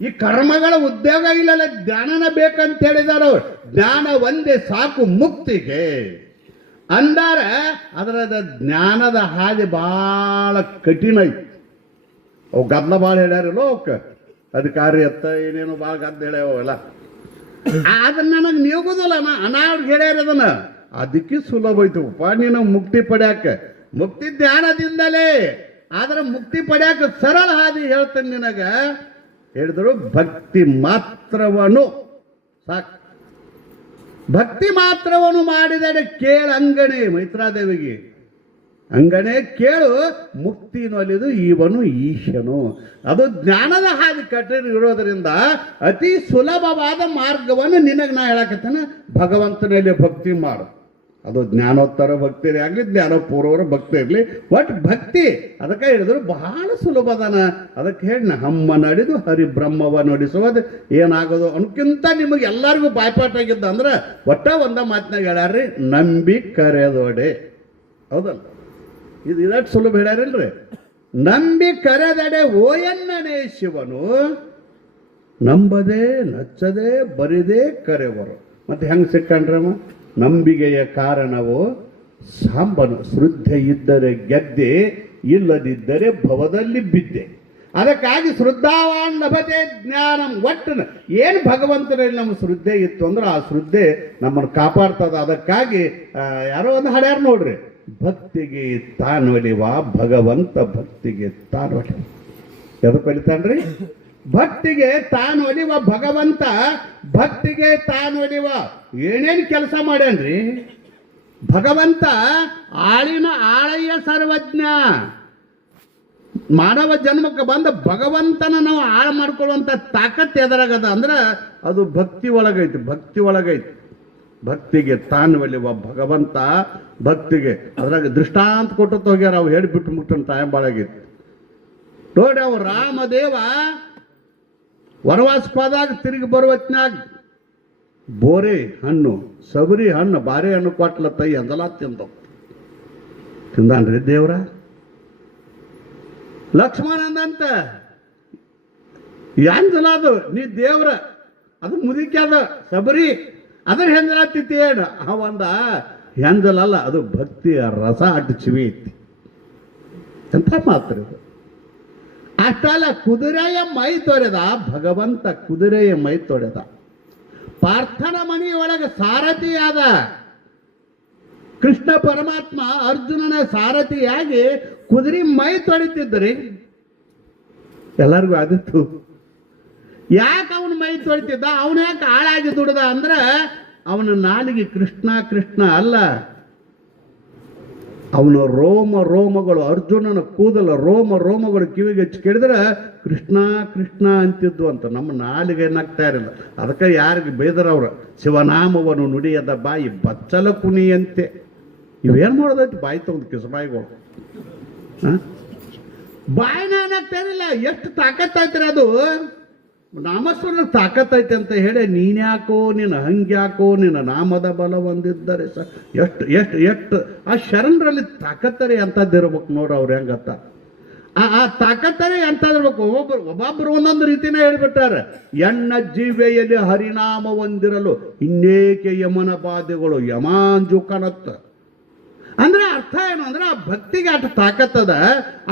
ಈ ಕರ್ಮಗಳ ಉದ್ಯೋಗ ಇಲ್ಲಲ್ಲ, ಜ್ಞಾನನ ಬೇಕಂತ ಹೇಳಿದಾರ ಅವ್ರು. ಜ್ಞಾನ ಒಂದೇ ಸಾಕು ಮುಕ್ತಿಗೆ ಅಂದಾರ. ಅದರದ ಜ್ಞಾನದ ಹಾದಿ ಭಾಳ ಕಠಿಣ ಐತಿ. ಅವು ಗದ್ಲ ಭಾಳ ಹೇಳ್ಯಾರಲ್ಲೋ ಅವಕ್ಕೆ, ಅಧಿಕಾರಿ ಅತ್ತ ಏನೇನು ಭಾಳ ಗದ್ದ ಹೇಳ್ಯಾವಲ್ಲ. ಅದನ್ನ ನನಗೆ ನೀಗುದಿಲ್ಲ, ಅನಾವ್ರಿಗೆ ಹೇಳ್ಯಾರ ಅದನ್ನ. ಅದಕ್ಕೆ ಸುಲಭ ಐತಪ್ಪ ನೀನು ಮುಕ್ತಿ ಪಡ್ಯಾಕ, ಮುಕ್ತಿ ಜ್ಞಾನದಿಂದಲೇ. ಆದ್ರೆ ಮುಕ್ತಿ ಪಡ್ಯಾಕ ಸರಳ ಹಾದಿ ಹೇಳ್ತೇನೆ ನಿನಗ. ಹೇಳಿದ್ರು ಭಕ್ತಿ ಮಾತ್ರವನು ಸಾಕು. ಭಕ್ತಿ ಮಾತ್ರವನ್ನು ಮಾಡಿದರೆ ಕೇಳು ಅಂಗಣೆ. ಮೈತ್ರಾದೇವಿಗೆ ಅಂಗಣೆ ಕೇಳು ಮುಕ್ತಿನೊಲಿದು ಇವನು ಈಶನು. ಅದು ಜ್ಞಾನದ ಹಾದಿ ಕಟ್ಟಿರ ಇರೋದರಿಂದ ಅತಿ ಸುಲಭವಾದ ಮಾರ್ಗವನ್ನು ನಿನಗೆ ನಾ ಹೇಳಕತ್ತೇನೆ. ಭಗವಂತನಲ್ಲಿ ಭಕ್ತಿ ಮಾಡು. ಅದು ಜ್ಞಾನೋತ್ತರ ಭಕ್ತಿ ಆಗಲಿ, ಜ್ಞಾನಪೂರ್ವರ ಭಕ್ತಿ ಇರಲಿ, ಒಟ್ಟು ಭಕ್ತಿ. ಅದಕ್ಕೆ ಹೇಳಿದ್ರು ಬಹಳ ಸುಲಭದನ. ಅದಕ್ಕೆ ಹೇಳಿ ಹಮ್ಮ ನಡೆದು ಹರಿಬ್ರಹ್ಮವ ನುಡಿಸೋದು ಏನಾಗೋದು ಅನ್ನಕ್ಕಿಂತ ನಿಮಗೆ ಎಲ್ಲರಿಗೂ ಬಾಯ್ಪಾಠ ಆಗಿದ್ದ ಅಂದ್ರೆ ಒಟ್ಟ ಒಂದ ಮಾತಿನಾಗ ಹೇಳ್ಯಾರ್ರಿ, ನಂಬಿ ಕರೆದೋಡೆ. ಹೌದಲ್ಲ, ಇದು ಇದಷ್ಟು ಸುಲಭ ಹೇಳ್ಯಾರಿಲ್ರಿ. ನಂಬಿ ಕರೆದಡೆ ಓಯನ್ನನೇ ಶಿವನು, ನಂಬದೆ ನಚ್ಚದೆ ಬರಿದೇ ಕರೆವರು. ಮತ್ತೆ ಹೆಂಗೆ ಸಿಕ್ಕಂಡ್ರಮ್ಮ? ನಂಬಿಕೆಯ ಕಾರಣವು ಸಾಂಬನು, ಶ್ರದ್ಧೆ ಇದ್ದರೆ ಗೆದ್ದೆ, ಇಲ್ಲದಿದ್ದರೆ ಭವದಲ್ಲಿ ಬಿದ್ದೆ. ಅದಕ್ಕಾಗಿ ಶ್ರದ್ಧಾವಾನ್ ಲಭತೆ ಜ್ಞಾನಂ. ಒಟ್ಟು ಏನು ಭಗವಂತನಲ್ಲಿ ನಮ್ಮ ಶ್ರದ್ಧೆ ಇತ್ತು ಅಂದ್ರೆ ಆ ಶ್ರದ್ಧೆ ನಮ್ಮನ್ನು ಕಾಪಾಡ್ತದ. ಅದಕ್ಕಾಗಿ ಯಾರೋ ಒಂದು ಹಾಡ್ಯಾರ ನೋಡ್ರಿ, ಭಕ್ತಿಗೆ ತಾನೊಲಿವ ಭಗವಂತ ಭಕ್ತಿಗೆ ತಾನೊಲಿವ. ಎದಕ್ಕೆ ಕಲಿತಾನ್ರಿ? ಭಕ್ತಿಗೆ ತಾನೊಲಿವ ಭಗವಂತ ಭಕ್ತಿಗೆ ತಾನೊಲಿವ. ಏನೇನು ಕೆಲಸ ಮಾಡ್ಯಾನ್ರಿ ಭಗವಂತ? ಆಳಿನ ಆಳಯ್ಯ ಸರ್ವಜ್ಞ. ಮಾನವ ಜನ್ಮಕ್ಕೆ ಬಂದ ಭಗವಂತನ ನಾವು ಹಾಳು ಮಾಡ್ಕೊಳ್ಳುವಂಥ ತಾಕತ್ ಎದರಾಗದ ಅಂದ್ರೆ ಅದು ಭಕ್ತಿ ಒಳಗೈತಿ. ಭಕ್ತಿ ಒಳಗೈತಿ. ಭಕ್ತಿಗೆ ತಾನೊಲಿವ ಭಗವಂತ ಭಕ್ತಿಗೆ. ಅದ್ರಾಗ ದೃಷ್ಟಾಂತ ಕೊಟ್ಟು ಹೋಗ್ಯಾರ. ಅವು ಹೇಳಿಬಿಟ್ಟು ಮುಟ್ಟನ ಟೈಮ್ ಭಾಳಾಗಿತ್ತು ನೋಡಿ. ಅವು ರಾಮದೇವ ವನವಾಸಪಾದಾಗ ತಿರುಗಿ ಬರುವತ್ನಾಗ ಬೋರೆ ಹಣ್ಣು, ಸಬರಿ ಹಣ್ಣು, ಬಾರೆ ಹಣ್ಣು ಕೊಟ್ಲ ತೈ ಅಂದಲ ತಿಂದಾನ್ರಿ ದೇವ್ರ. ಲಕ್ಷ್ಮಣ ಅಂದಂತ ಎಂದಲ ಅದು ನೀ ದೇವ್ರ, ಅದು ಮುದಿಕೆ ಅದ ಸಬರಿ, ಅದ್ರ ಹೆಂದಲ ತಿತ್ತೇನು ಅವಂದ ಹೆಂದಲಲ್ಲ, ಅದು ಭಕ್ತಿಯ ರಸ ಅಟ್ಟು ಚಿವಿ ಐತಿ. ಎಂಥ ಮಾತ್ರ ಇದು. ಅಷ್ಟಲ್ಲ, ಕುದುರೆಯ ಮೈ ತೊರೆದ ಭಗವಂತ, ಕುದುರೆಯ ಮೈ ತೊಳೆದ. ಪಾರ್ಥನ ಮನೆಯೊಳಗೆ ಸಾರಥಿಯಾದ ಕೃಷ್ಣ ಪರಮಾತ್ಮ ಅರ್ಜುನನ ಸಾರಥಿಯಾಗಿ ಕುದುರೆ ಮೈ ತೊಳಿತಿದ್ರಿ. ಎಲ್ಲರಿಗೂ ಆದಿತ್ತು. ಯಾಕೆ ಅವನ ಮೈ ತೊಳಿತಿದ್ದ? ಅವನ ಯಾಕೆ ಹಾಳಾಗಿ ದುಡ್ದ ಅಂದ್ರೆ ಅವನ ನಾಲಿಗೆ ಕೃಷ್ಣ ಕೃಷ್ಣ ಅಲ್ಲ, ಅವನ ರೋಮಗಳು, ಅರ್ಜುನನ ಕೂದಲ ರೋಮಗಳು ಕಿವಿಗೆ ಹಚ್ಚಿ ಕೇಳಿದ್ರೆ ಕೃಷ್ಣ ಕೃಷ್ಣ ಅಂತಿದ್ವು ಅಂತ. ನಮ್ಮ ನಾಲಿಗೆ ಏನಾಗ್ತಾ ಇರಲಿಲ್ಲ. ಅದಕ್ಕೆ ಯಾರಿಗೆ ಬೇದರವ್ರ ಶಿವನಾಮವನ್ನು ನುಡಿಯದ ಬಾಯಿ ಬಚ್ಚಲ ಕುಣಿಯಂತೆ. ಇವೇನು ಮಾಡೋದೈತಿ? ಬಾಯಿ ತಗೊಂಡು ಕಿಸಬಾಯಿಗಳು ಬಾಯಿನ ಏನಾಗ್ತಾ ಇರಲಿಲ್ಲ. ಎಷ್ಟು ತಾಕತ್ತೈತ್ರಿ ಅದು. ನಾಮಸ್ವರ ತಾಕತ್ತೈತೆ ಅಂತ ಹೇಳಿ ನೀನ್ಯಾಕೋ, ನಿನ್ನ ಹಂಗ್ಯಾಕೋ, ನಿನ್ನ ನಾಮದ ಬಲ ಹೊಂದಿದ್ದಾರೆ ಎಷ್ಟು ಆ ಶರಣರಲ್ಲಿ ತಾಕತ್ತರೆ ಅಂತದ್ದಿರ್ಬೇಕು ನೋಡ್ರಿ. ಅವ್ರು ಹೆಂಗತ್ತ ಆ ತಾಕತ್ತರೆ ಅಂತದಿರ್ಬೇಕು. ಒಬ್ಬೊಬ್ರು ಒಂದೊಂದು ರೀತಿನೇ ಹೇಳ್ಬಿಟ್ಟಾರೆ. ಎಣ್ಣ ಜೀವೆಯಲ್ಲಿ ಹರಿನಾಮ ಹೊಂದಿರಲು ಇನ್ನೇಕೆ ಯಮನ ಬಾಧೆಗಳು ಯಮಾಂಜು ಕಣತ್ತ. ಅಂದ್ರೆ ಅರ್ಥ ಏನು ಅಂದ್ರೆ ಆ ಭಕ್ತಿಗೆ ಅಷ್ಟು ತಾಕತ್ತದ.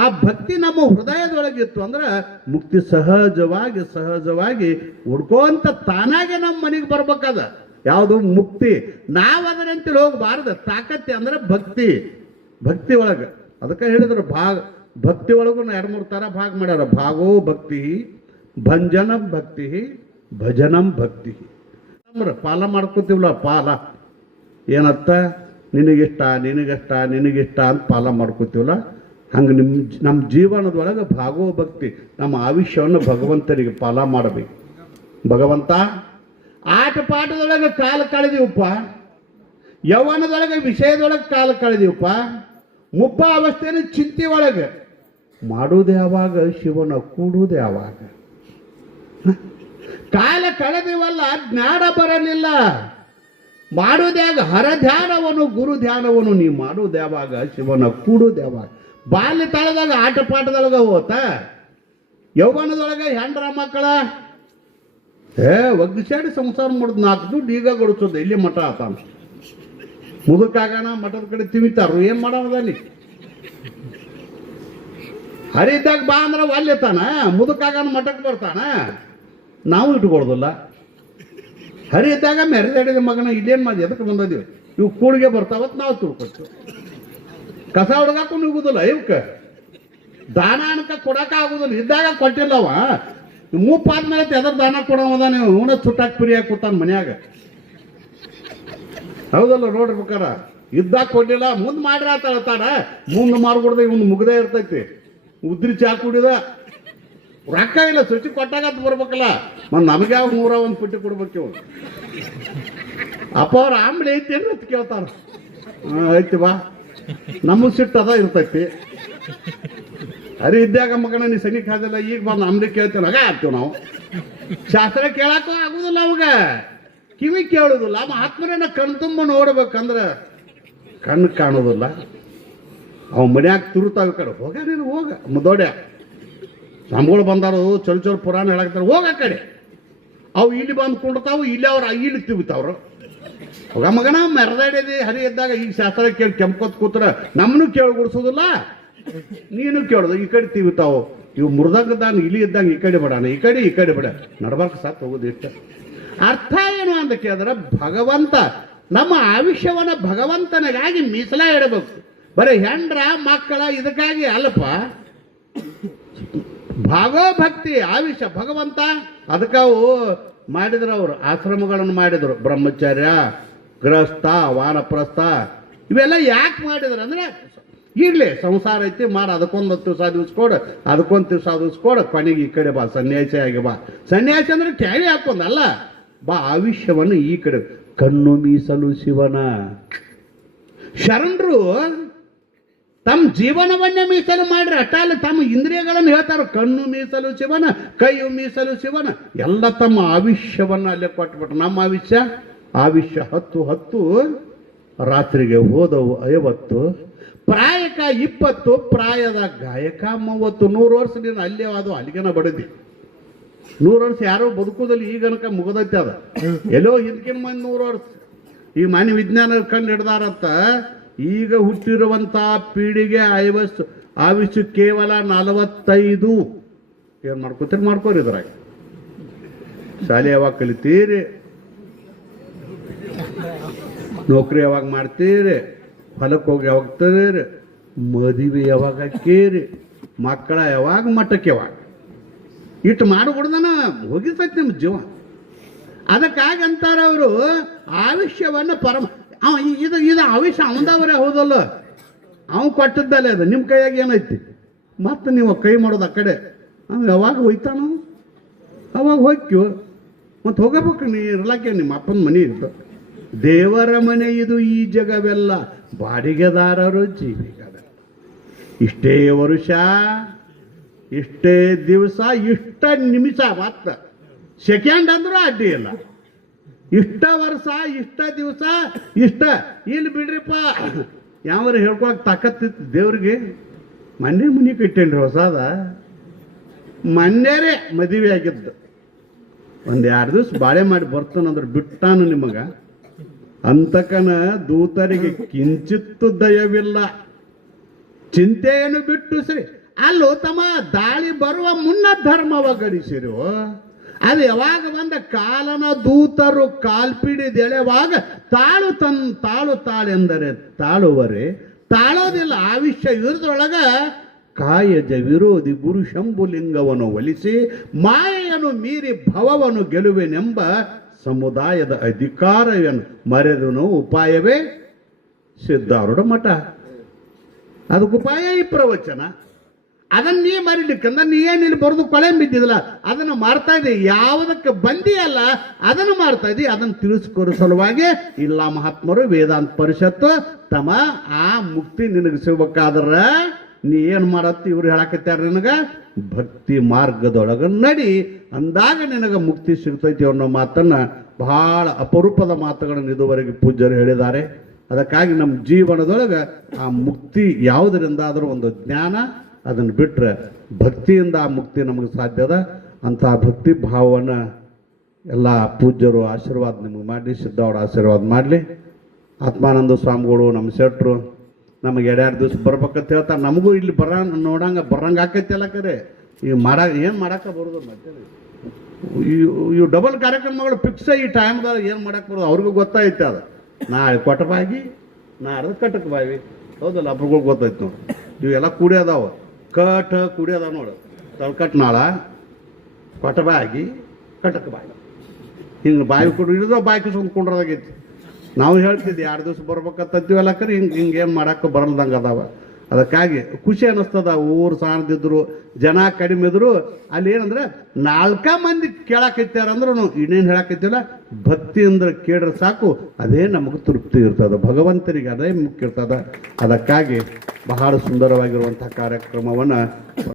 ಆ ಭಕ್ತಿ ನಮ್ಮ ಹೃದಯದೊಳಗಿತ್ತು ಅಂದ್ರೆ ಮುಕ್ತಿ ಸಹಜವಾಗಿ ಹುಡ್ಕೋಂತ ತಾನಾಗೆ ನಮ್ಮ ಮನೆಗೆ ಬರ್ಬೇಕದ. ಯಾವುದು ಮುಕ್ತಿ? ನಾವು ಅದರಂತೇಳಿ ಹೋಗಬಾರ್ದು. ತಾಕತ್ತಿ ಅಂದ್ರೆ ಭಕ್ತಿ ಒಳಗೆ. ಅದಕ್ಕೆ ಹೇಳಿದ್ರು ಭಕ್ತಿ ಒಳಗೂ 2-3 ಥರ ಭಾಗ ಮಾಡ್ಯಾರ. ಭಾಗೋ ಭಕ್ತಿ, ಭಂಜನಂ ಭಕ್ತಿ, ಭಜನಂ ಭಕ್ತಿ. ಪಾಲ ಮಾಡ್ಕೋತೀವಲ್ಲ, ಪಾಲ ಏನತ್ತ? ನಿನಗಿಷ್ಟ ಅಂತ ಪಾಲ ಮಾಡ್ಕೋತೀವಲ್ಲ, ಹಂಗೆ ನಮ್ಮ ಜೀವನದೊಳಗೆ ಭಾಗೋ ಭಕ್ತಿ. ನಮ್ಮ ಆಯುಷ್ಯವನ್ನು ಭಗವಂತನಿಗೆ ಪಾಲ ಮಾಡಬೇಕು. ಭಗವಂತ ಆಟ ಪಾಠದೊಳಗೆ ಕಾಲ ಕಳೆದಿವಪ್ಪ, ಯೌವನದೊಳಗೆ ವಿಷಯದೊಳಗೆ ಕಾಲ ಕಳೆದಿವಪ್ಪ, ಮುಪ್ಪ ಅವಸ್ಥೆನ ಚಿಂತೆ ಒಳಗೆ ಮಾಡುವುದು ಯಾವಾಗ ಶಿವನ ಕೂಡುವುದು ಯಾವಾಗ? ಕಾಲ ಕಳೆದಿವಲ್ಲ, ಜ್ಞಾನ ಬರಲಿಲ್ಲ. ಮಾಡುವುದ್ಯಾಗ ಹರ ಧ್ಯಾನವನು ಗುರು ಧ್ಯಾನವನು ನೀ ಮಾಡುವುದು ಯಾವಾಗ? ಶಿವನ ಕೂಡುವುದು ಯಾವಾಗ? ಬಾಲ್ಯ ತಾಳದಾಗ ಆಟ ಪಾಠದೊಳಗ ಹೋತ, ಯೌವನದೊಳಗೆ ಹೆಂಡ್ರ ಮಕ್ಕಳ ಒಗ್ಗಿಸಾಡಿ ಸಂಸಾರ ಮಾಡುದು, 4 ದುಡ್ಡು ಈಗ ಗಡಿಸೋದು ಇಲ್ಲಿ ಮಠ ಆತಾನ. ಮುದುಕಾಗಣ ಮಠದ ಕಡೆ ತಿವಿತಾರು, ಏನ್ ಮಾಡೋದಲ್ಲಿ? ಹರಿದ್ದಾಗ ಬಾ ಅಂದ್ರೆ ಒಲ್ಲೆತಾನ, ಮುದುಕಾಗಣ ಮಠಕ್ಕೆ ಬರ್ತಾನ. ನಾವು ಇಟ್ಕೊಳ್ದಲ್ಲ. ಹರಿದ್ದಾಗ ಮೆರೆದಾಡಿದ ಮಗನ ಇಲ್ಲೇನ್ ಮಾಡಿ ಎದಕ್ಕೆ ಬಂದಿವಿ, ಇವು ಕೂಳಿಗೆ ಬರ್ತಾವತ್ ನಾವು ತಿಳ್ಕೊಟ್ಟು. ಕಸ ಹೊಡ್ಗಾಕು ನುಗ್ಗುದಿಲ್ಲ, ಇವಕ್ಕೆ ದಾನ ಅನ್ಕ ಕೊಡಕ ಆಗುದಿಲ್ಲ. ಇದ್ದಾಗ ಕೊಟ್ಟಿಲ್ಲವ, ಮೂಪಾದ್ಮೇಲೆ ಎದ್ರ ದಾನ ಕೊಡೋದ ನೀವು ಇವನ ಸುಟ್ಟಾಕ್ ಪಿರಿಯಾಗಿ ಕೂತಾನ ಮನ್ಯಾಗ. ಹೌದಲ್ಲ ನೋಡ್ಬೇಕಾರ, ಇದ್ದಾಗ ಕೊಟ್ಟಿಲ್ಲ, ಮುಂದೆ ಮಾಡ್ರಿ ಆತ ಹೇಳ್ತಾರ. ಮುಂದೆ ಮಾರ್ಬಿಡ್ದ ಇವ್ನು ಮುಗ್ದೇ ಇರ್ತೈತಿ. ಉದ್ರಿ ಚಾ ಕುಡಿದ ರೊಕ್ಕ ಇಲ್ಲ, ಶುಚಿ ಕೊಟ್ಟಾಗತ್ ಬರ್ಬೇಕಲ್ಲ. ನಮಗೆ ಯಾವ 101 ಪುಟ್ಟಿ ಕೊಡ್ಬೇಕು ಇವ್. ಅಪ್ಪ ಅವ್ರ ಆಂಬ್ಲಿ ಐತಿ ಏನ್ರಿ ಅಂತ ಕೇಳ್ತಾರ. ಐತಿ ಬಾ, ನಮ್ಮ ಸಿಟ್ಟು ಅದ ಇರ್ತೈತಿ. ಹರಿ ಇದ್ದಾಗ ಮಗನ ನೀ ಸನಿಕ್ ಹಾದಿಲ್ಲ, ಈಗ ಬಂದು ಆಂಬ್ಲಿ ಕೇಳ್ತೇವೆ, ಆಗ ಆಗ್ತೀವಿ ನಾವು. ಶಾಸ್ತ್ರ ಕೇಳಕ್ಕೂ ಆಗುದಿಲ್ಲ ಅವಾಗ, ಕಿವಿ ಕೇಳುದಿಲ್ಲ. ಆತ್ಮನ ಕಣ್ ತುಂಬ ನೋಡ್ಬೇಕಂದ್ರೆ ಕಣ್ಣು ಕಾಣುದಿಲ್ಲ. ಅವ್ ಮನ್ಯಾಗ ತುರುತಾವ ಕಡೆ ಹೋಗ, ನೀನು ಹೋಗ ಮುದೋಡ್ಯ. ಸ್ವಾಮಿಗಳು ಬಂದಾರು, ಚೊಲ್ ಪುರಾಣ ಹೇಳಾಕ್ತಾರೆ, ಹೋಗ ಆ ಕಡೆ. ಅವು ಇಲ್ಲಿ ಬಂದು ಕುಂಡ್ತಾವು, ಇಲ್ಲಿ ಅವ್ರು ಇಲ್ಲಿ ತಿವಿತಾವ್ರು. ಹೋಗ ಮಗನ ಮೆರೆದಾಡಿದಿ ಹರಿ ಇದ್ದಾಗ. ಈಗ ಶಾಸ್ತ್ರ ಕೇಳಿ ಕೆಂಪತ್ ಕೂತ್ರ ನಮ್ಮನ್ನು ಕೇಳಿ ಗುಡಿಸೋದಿಲ್ಲ, ನೀನು ಕೇಳೋದು. ಈ ಕಡೆ ತಿವಿತಾವು ಇವು ಮುರಿದಂಗದಾನ, ಇಲ್ಲಿ ಇದ್ದಂಗೆ ಈ ಕಡೆ ಬಿಡಾನ, ಈ ಕಡೆ ಬಿಡ, ನಡ್ಬಾರ್ಕ ಸಾಕು ಹೋಗೋದು ಇಷ್ಟ. ಅರ್ಥ ಏನು ಅಂತ ಕೇಳಿದ್ರೆ, ಭಗವಂತ ನಮ್ಮ ಆಯುಷ್ಯವನ್ನ ಭಗವಂತನಿಗಾಗಿ ಮೀಸಲ ಇಡಬೇಕು. ಬರೀ ಹೆಂಡ್ರ ಮಕ್ಕಳ ಇದಕ್ಕಾಗಿ ಅಲ್ಪ. ಭಾಗವಭಕ್ತಿ ಆಯುಷ್ಯ ಭಗವಂತ ಅದಕ್ಕವು ಮಾಡಿದ್ರು. ಅವರು ಆಶ್ರಮಗಳನ್ನು ಮಾಡಿದರು, ಬ್ರಹ್ಮಚರ್ಯ, ಗೃಹಸ್ಥ, ವಾನಪ್ರಸ್ಥ, ಇವೆಲ್ಲ ಯಾಕೆ ಮಾಡಿದ್ರು ಅಂದ್ರೆ, ಇರ್ಲಿ ಸಂಸಾರ ಐತಿ ಮಾರ, ಅದಕ್ಕೊಂದು ದಿವಸ ಕೊಡು, ಅದಕ್ಕೊಂದು ದಿವಸ ಕೊಡು, ಕೊನೆಗೆ ಈ ಕಡೆ ಬಾ, ಸನ್ಯಾಸಿ ಆಗಿ ಬಾ. ಸನ್ಯಾಸಿ ಅಂದ್ರೆ ಕ್ಯಾರಿ ಹಾಕೊಂದಲ್ಲ, ಬಾ ಆಯುಷ್ಯವನ್ನು ಈ ಕಡೆ. ಕಣ್ಣು ಮೀಸಲು ಶಿವನ ಶರಣರು ತಮ್ಮ ಜೀವನವನ್ನೇ ಮೀಸಲು ಮಾಡ್ರಿ. ಅಟ್ಟಲ್ಲ ತಮ್ಮ ಇಂದ್ರಿಯಗಳನ್ನು ಹೇಳ್ತಾರ, ಕಣ್ಣು ಮೀಸಲು ಶಿವನ, ಕೈಯು ಮೀಸಲು ಶಿವನ, ಎಲ್ಲ ತಮ್ಮ ಆಯುಷ್ಯವನ್ನು ಅಲ್ಲೇ ಕೊಟ್ಬಿಟ್ರು. ನಮ್ಮ ಆಯುಷ್ಯ 10 ರಾತ್ರಿಗೆ ಹೋದವು 50, ಪ್ರಾಯಕ 20, ಪ್ರಾಯದ ಗಾಯಕ 30. 100 ವರ್ಷ ನೀನು ಅಲ್ಲೇ ಅದು ಅಲ್ಲಿಗೆನ ಬಡದಿ. 100 ವರ್ಷ ಯಾರೋ ಬದುಕೋದಲ್ಲಿ ಈಗನಕ ಮುಗದೈತೆ ಅದ. ಎಲ್ಲೋ ಹಿಂದ್ಕಿನ ಮಂದಿ 100 ವರ್ಷ. ಈ ಮನೆ ವಿಜ್ಞಾನ ಕಂಡು ಹಿಡ್ದಾರಂತ. ಈಗ ಹುಟ್ಟಿರುವಂತ ಪೀಳಿಗೆ ಆಯುಷ್ಯ ಕೇವಲ 45. ಏನ್ ಮಾಡ್ಕೋರಿ ಇದ್ರಾಗ? ಶಾಲೆ ಯಾವಾಗ ಕಲಿತೀರಿ, ನೌಕರಿ ಯಾವಾಗ ಮಾಡ್ತೀರಿ, ಹೊಲಕ್ಕೆ ಹೋಗಿ ಯಾವಾಗ ತರೀರಿ, ಮದುವೆ ಯಾವಾಗ ಹಾಕೀರಿ, ಮಕ್ಕಳ ಯಾವಾಗ ಮಠಕ್ಕೆ ಯಾವಾಗ, ಇಟ್ಟು ಮಾಡಿಬಿಡ್ದನ ಹೋಗಿರ್ತೈತಿ ನಿಮ್ಮ ಜೀವ. ಅದಕ್ಕಾಗಂತಾರ ಅವರು ಆಯುಷ್ಯವನ್ನು ಇದು ಆಯುಷ್ಯ ಅವಂದವರೇ ಹೌದಲ್ಲ, ಅವ್ನು ಕೊಟ್ಟದ್ದಲ್ಲೇ ಅದು. ನಿಮ್ಮ ಕೈಯಾಗ ಏನೈತಿ? ಮತ್ತೆ ನೀವು ಕೈ ಮಾಡೋದು ಆ ಕಡೆ. ಅವ್ನು ಯಾವಾಗ ಹೋಯ್ತಾನೋ ಅವಾಗ ಹೋಗ್ತೀವಿ. ಮತ್ತು ಹೋಗಬೇಕು, ನೀ ಇರ್ಲಾಕೆ ನಿಮ್ಮ ಅಪ್ಪನ ಮನೆ ಇತ್ತು. ದೇವರ ಮನೆ ಇದು, ಈ ಜಗವೆಲ್ಲ ಬಾಡಿಗೆದಾರರು ಜೀವಿಗವೆಲ್ಲ. ಇಷ್ಟೇ ವರುಷ, ಇಷ್ಟೇ ದಿವಸ, ಇಷ್ಟ ನಿಮಿಷ, ಮಾತ್ರ ಸೆಕೆಂಡ್ ಅಂದ್ರೂ ಅಡ್ಡಿ ಇಲ್ಲ. ಇಷ್ಟ ವರ್ಷ, ಇಷ್ಟ ದಿವಸ, ಇಷ್ಟ. ಇಲ್ಲಿ ಬಿಡ್ರಿಪ್ಪ, ಯಾವ್ರ ಹೇಳ್ಕೊಳಕ್ ತಾಕತ್ತಿತ್ತು ದೇವ್ರಿಗೆ. ಮೊನ್ನೆ ಮನೆ ಕಟ್ಟೇನ್ರಿ ಹೊಸದ, ಮೊನ್ನೆರೇ ಮದುವೆ ಆಗಿದ್ದು. 1-2 ದಿವಸ ಬಾಳೆ ಮಾಡಿ ಬರ್ತಾನಂದ್ರೆ ಬಿಟ್ಟಾನು ನಿಮಗ. ಅಂತಕನ ದೂತರಿಗೆ ಕಿಂಚಿತ್ತು ದಯವಿಲ್ಲ, ಚಿಂತೆಯನ್ನು ಬಿಟ್ಟು ಸರಿ. ಅಲ್ಲೋ ತಮ್ಮ, ದಾಳಿ ಬರುವ ಮುನ್ನ ಧರ್ಮವ ಗಡಿಸಿರು. ಅದು ಯಾವಾಗ ಬಂದ ಕಾಲನ ದೂತರು ಕಾಲ್ಪಿಡಿದೆಳೆವಾಗ ತಾಳು ತಾಳೆಂದರೆ ತಾಳುವರೆ, ತಾಳೋದಿಲ್ಲ. ಆಯುಷ್ಯ ಇರದ್ರೊಳಗ ಕಾಯಜ ವಿರೋಧಿ ಗುರು ಶಂಭುಲಿಂಗವನ್ನು ಒಲಿಸಿ ಮಾಯೆಯನ್ನು ಮೀರಿ ಭವವನ್ನು ಗೆಲುವೆನೆಂಬ ಸಮುದಾಯದ ಅಧಿಕಾರವನ್ನು ಮರೆದನು ಉಪಾಯವೇ ಸಿದ್ಧಾರೂಢ ಮಠ. ಅದಕ್ಕೆ ಉಪಾಯ ಈ ಪ್ರವಚನ. ಅದನ್ನ ನೀ ಮರಿಲಿಕ್ಕಂದ ನೀ ಏನಿಲ್ಲಿ ಬರೋದು ಕೊಳೆ ಬಿದ್ದಿದಿಲ್ಲ ಅದನ್ನ ಮಾಡ್ತಾ ಇದ್ದೆ. ಯಾವುದಕ್ಕೆ ಬಂದಿಯಲ್ಲ ಅದನ್ನ ಮಾಡ್ತಾ ಇದ್ದಿ. ಅದನ್ನ ತಿಳಿಸ್ಕೊರೋ ಸಲುವಾಗಿ ಇಲ್ಲ ಮಹಾತ್ಮರು ವೇದಾಂತ ಪರಿಷತ್ತು ತಮ್ಮ ಆ ಮುಕ್ತಿ ನಿನಗೆ ಸಿಗ್ಬೇಕಾದ್ರ ನೀ ಏನು ಮಾಡತ್ತಿ ಇವ್ರು ಹೇಳಕತ್ಯಾರ ನಿನಗ ಭಕ್ತಿ ಮಾರ್ಗದೊಳಗ ನಡಿ ಅಂದಾಗ ನಿನಗೆ ಮುಕ್ತಿ ಸಿಗ್ತೈತಿ ಅನ್ನೋ ಮಾತನ್ನ ಬಹಳ ಅಪರೂಪದ ಮಾತುಗಳನ್ನು ಇದುವರೆಗೆ ಪೂಜ್ಯರು ಹೇಳಿದ್ದಾರೆ. ಅದಕ್ಕಾಗಿ ನಮ್ಮ ಜೀವನದೊಳಗೆ ಆ ಮುಕ್ತಿ ಯಾವುದರಿಂದ ಆದರೂ ಒಂದು ಜ್ಞಾನ, ಅದನ್ನು ಬಿಟ್ಟರೆ ಭಕ್ತಿಯಿಂದ ಆ ಮುಕ್ತಿ ನಮಗೆ ಸಾಧ್ಯದ. ಅಂತಹ ಭಕ್ತಿ ಭಾವವನ್ನು ಎಲ್ಲ ಪೂಜ್ಯರು ಆಶೀರ್ವಾದ ನಿಮಗೆ ಮಾಡಲಿ, ಸಿದ್ಧಾವರ ಆಶೀರ್ವಾದ ಮಾಡಲಿ. ಆತ್ಮಾನಂದ ಸ್ವಾಮಿಗಳು ನಮ್ಮ ಶೆಟ್ರು ನಮಗೆ 2 ದಿವಸ ಬರ್ಬೇಕಂತ ಹೇಳ್ತಾರೆ. ನಮಗೂ ಇಲ್ಲಿ ಬರಂಗೆ ಆಕೈತಿಲ್ಲ ಕರೆ ಈಗ ಏನು ಮಾಡಕ್ಕೆ ಬರೋದು ಮತ್ತೆ ಇವು ಡಬಲ್ ಕಾರ್ಯಕ್ರಮಗಳು ಫಿಕ್ಸ್ ಈ ಟೈಮ್ದಾಗ ಏನು ಮಾಡಕ್ಕೆ ಬರೋದು ಅವ್ರಿಗೂ ಗೊತ್ತಾಯ್ತು. ಅದು ನಾಳೆ ಕೊಟ್ಟಬಾಗಿ ನಾಡ್ದು ಕಟ್ಟಕ್ಕೆ ಬಾವಿ ಹೌದಲ್ಲ ಅಪ್ರಗಳು ಗೊತ್ತಾಯ್ತು ನೋಡಿ. ಇವೆಲ್ಲ ಕುಡಿಯೋದಾವ ಕುಡಿಯೋದಾವ ನೋಡು. ತಳ್ಕಟ್ಟು ನಾಳ ಕೊಟ್ಟಬಾಗಿ ಕಟ್ಟಕ್ಕೆ ಬಾಯಿ ಹಿಂಗೆ ಬಾವಿ ಹಿಡಿದು ಬಾಯಿ ಕಿಸ್ಕೊಂಡ್ಕೊಂಡ್ರದಾಗೈತಿ. ನಾವು ಹೇಳ್ತಿದ್ವಿ 2 ದಿವಸ ಬರ್ಬೇಕಂತೀವಲ್ಲ ಕರೆ ಹಿಂಗೆ ಏನು ಮಾಡಕ್ಕೆ ಬರಲ್ದಂಗೆ ಅದಾವ. ಅದಕ್ಕಾಗಿ ಖುಷಿ ಅನ್ನಿಸ್ತದ. ಊರು ಸಾಣದಿದ್ರು ಜನ ಕಡಿಮೆ ಇದ್ರು ಅಲ್ಲಿ ಏನಂದ್ರೆ 4 ಮಂದಿ ಕೇಳಾಕೈತ್ಯಾರಂದ್ರೂ ಇನ್ನೇನು ಹೇಳಾಕೈತಿಲ್ಲ ಭಕ್ತಿ ಅಂದ್ರೆ ಕೇಳ್ರೆ ಸಾಕು, ಅದೇ ನಮಗೆ ತೃಪ್ತಿ ಇರ್ತದೆ. ಭಗವಂತನಿಗೆ ಅದೇ ಮುಖ್ಯ ಇರ್ತದೆ. ಅದಕ್ಕಾಗಿ ಬಹಳ ಸುಂದರವಾಗಿರುವಂಥ ಕಾರ್ಯಕ್ರಮವನ್ನು